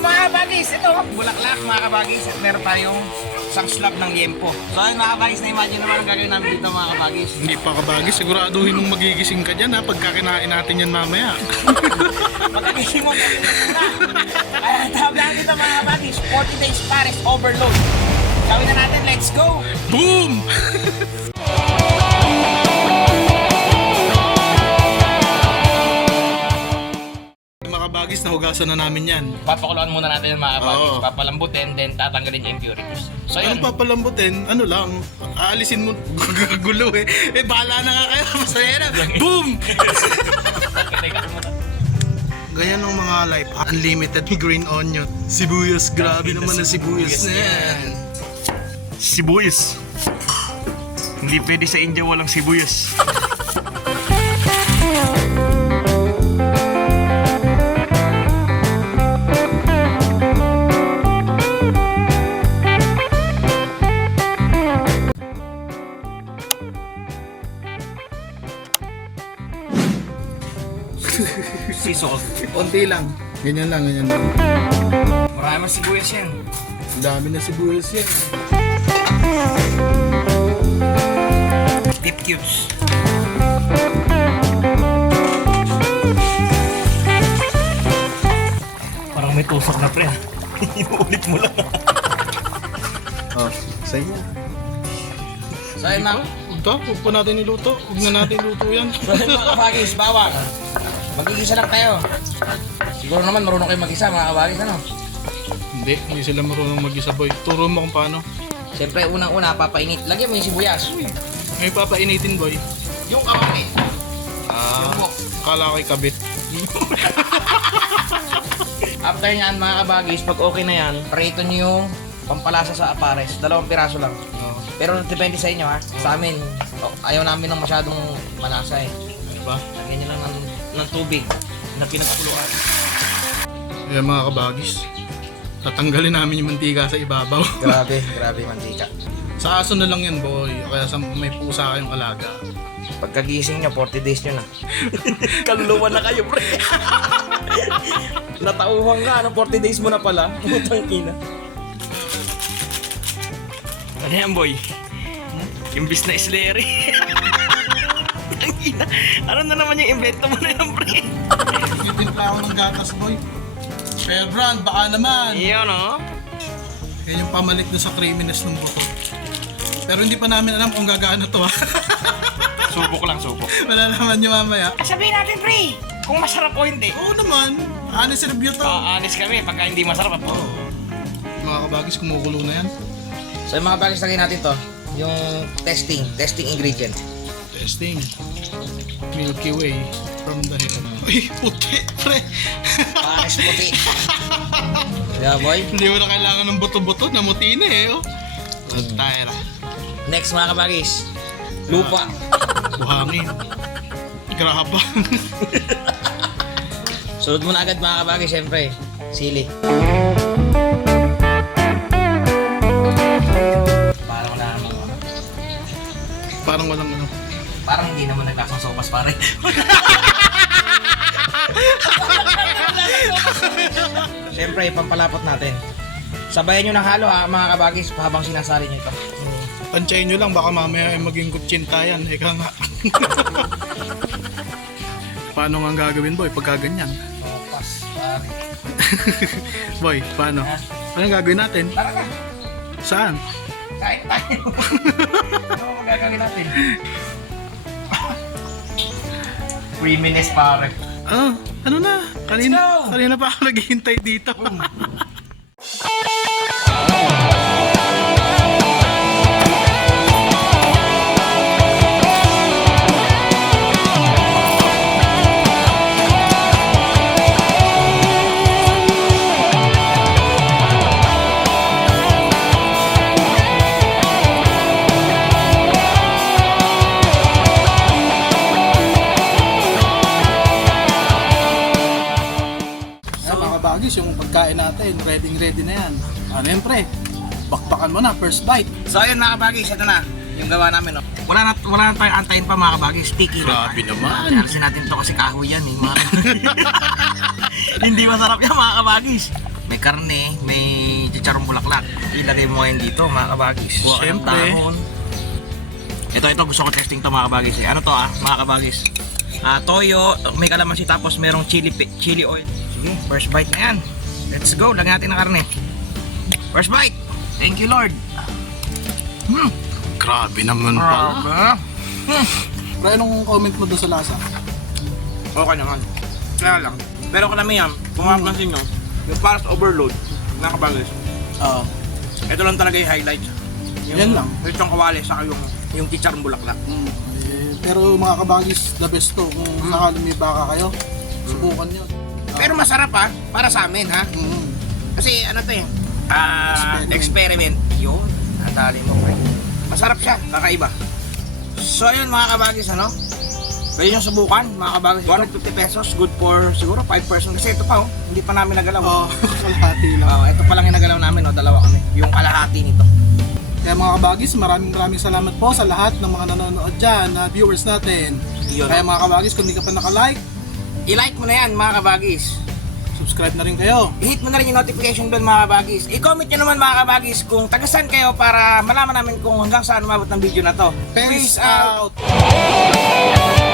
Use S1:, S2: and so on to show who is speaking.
S1: mga kabagis, ito, bulaklak mga kabagis. At meron tayong isang slab ng liempo. So ayun mga kabagis, na-imagine naman ang gagawin namin dito mga kabagis.
S2: Hindi pa kabagi, siguraduhin mong magigising ka dyan ha, pagka kinain natin yan mamaya.
S1: Pagkagising mo, mo muna. Kaya tabi dito mga kabagis, 40 days Paris overload. Gawin na natin, let's go!
S2: Boom! Kabagis, nahugasan na namin yan.
S1: Papakuluan muna natin yung mga kabagis,
S2: Oo.
S1: papalambutin, then tatanggalin yung impurities. So yun,
S2: Anong papalambutin? Ano lang, aalisin mo, gulo eh. Eh, bahala na nga kayo, masaya na. Boom!
S1: teka muna.
S2: Ganyan ang mga life. Unlimited green onion. Sibuyas, grabe naman ang sibuyas na yan.
S3: Sibuyas. Hindi pwede sa India walang sibuyas.
S1: Salt.
S2: Konti lang. Ganyan lang, ganyan lang.
S1: Maraming sibuyas yan.
S2: Ang dami na sibuyas yan.
S1: Tip cubes.
S3: Parang may tusok na pre. Inuulit mo lang.
S2: Oh, sa inyo.
S1: So ayun mga,
S2: Huwag pa natin niluto. Huwag na natin luto yan.
S1: so ayun mga kabagis, bawang. Magigisa lang kayo. Siguro naman marunong kayo mag-isa mga kabagis, ano?
S2: hindi, hindi sila marunong mag-isa boy. Turo mo kung paano.
S1: Siyempre, unang-una, papainit. Lagyan mo yung sibuyas.
S2: May papainitin boy.
S1: Yung kawali.
S2: Ah, kala ko'y kabit.
S1: After nyan, mga kabagis, pag okay na yan, prito nyo yung pampalasa sa apares. Dalawang piraso lang.
S2: Oh,
S1: Pero depende sa inyo ha. Sa amin, oh, ayaw namin ng masyadong malasa eh.
S2: diba?
S1: Lagyan nyo lang ng, ng tubig na pinagkuluan.
S2: Ayan mga kabagis. Tatanggalin namin yung mantika sa ibabaw.
S1: Grabe, grabe mantika.
S2: sa aso na lang yan boy. O kaya sa may pusa kayong alaga.
S1: Pagkagising nyo, 40 days nyo na. Kaluluwa na kayo, pre. Natauhan ka, ano, 40 days mo na pala. Putang ina.
S3: Ano yan boy? Imbis na isleri. Ina. Ano na naman yung invento mo na yan pre?
S2: Titimpla ako ng gatas boy. Fair brand, baka naman.
S3: Iyan oh.
S2: Yan yung pamalit na sa creaminess ng buto. Pero hindi pa namin alam kung gagana to ha.
S3: Subok lang, subok.
S2: Malalaman nyo mamaya.
S1: Sabihin natin, pre, kung masarap o hindi.
S2: Oo naman. Honest review to.
S3: Ah, honest kami, pagka hindi masarap po.
S2: Mga kabagis, kumukulo na yan.
S1: So yung mga bagay lagay natin to, yung testing, testing ingredient.
S2: Testing. Milky Way from the head. Uy, puti, pre.
S1: Pares puti. yeah, boy.
S2: Hindi mo na kailangan ng buto-buto. Namuti na eh, oh. Tayra.
S1: Next mga kabagis, lupa.
S2: Buhangin. Grabang.
S1: Sunod mo na agad mga kabagis, syempre. Sili. Parang wala namang ano.
S2: Parang walang ano.
S1: Parang hindi naman naglasang sopas pare. Siyempre, pampalapot natin. Sabayan nyo ng halo ha, mga kabagis, habang sinasali nyo ito.
S2: Tansyahin nyo lang, baka mamaya ay maging kutsinta yan. Ika nga. paano nga ang gagawin, boy, pagka ganyan?
S1: Sopas, pare.
S2: boy, paano? Anong gagawin natin?
S1: Tara na,
S2: Saan?
S1: kain tayo. ano ang gagawin natin? Three minutes pare.
S2: Ano? Ano na? Kanina, kanina pa ako naghihintay dito. bagis, yung pagkain natin, ready ready na yan. Ano yan, pre? Bakbakan mo na, first bite.
S1: So ayun mga kabagis, ito na. Yung gawa namin, no? Wala na, wala na tayong antayin pa mga kabagis. Sticky na
S2: Grabe naman.
S1: Ayarsin natin to kasi kahoy yan, eh, mga Hindi masarap yan mga kabagis. may karne, may chicharong bulaklak. Ilagay mo ngayon dito mga kabagis.
S2: Siyempre.
S1: Ito, ito, gusto ko testing to mga kabagis. eh. Ano to ah, mga kabagis? Ah, toyo, may kalamansi tapos merong chili, chili oil. Sige, first bite na yan. Let's go, lagyan natin ng karne. First bite! Thank you Lord! Hmm,
S2: Grabe naman pala.
S1: ah, hmm.
S2: Pero anong comment mo doon sa lasa?
S1: Okay naman. Kaya lang. Pero karamihan, kung mapapansin nyo, yung para sa overload, nakabagis.
S2: Oo.
S1: Ito lang talaga yung highlight. Yung,
S2: Yan lang.
S1: Yung itong kawali, saka yung, yung chicharong bulaklak.
S2: Mm. Eh, pero mga kabagis, the best to. Kung sakali may baka kayo, subukan nyo.
S1: Pero masarap ha, para sa amin ha.
S2: Mm.
S1: Kasi ano to eh, ah,
S2: Experiment.
S1: experiment. Yun, nadali mo pre. Masarap siya, kakaiba. So ayun mga kabagis ano, pwede nyo subukan mga kabagis. 150 pesos, good for siguro 5 person. Kasi ito pa oh, hindi pa namin nagalaw.
S2: Oo, kalahati lang.
S1: Oh, ito pa lang yung nagalaw namin, oh, dalawa kami. Yung kalahati nito.
S2: Kaya mga kabagis, maraming maraming salamat po sa lahat ng mga nanonood dyan, na viewers natin.
S1: Yun.
S2: Kaya mga kabagis, kung di ka pa nakalike,
S1: I-like mo na yan mga kabagis.
S2: subscribe na rin kayo.
S1: I-hit mo na rin yung notification doon mga kabagis. I-comment nyo naman mga kabagis kung tagasan kayo para malaman namin kung hanggang saan umabot ng video na to.
S2: Peace
S1: out!
S2: out!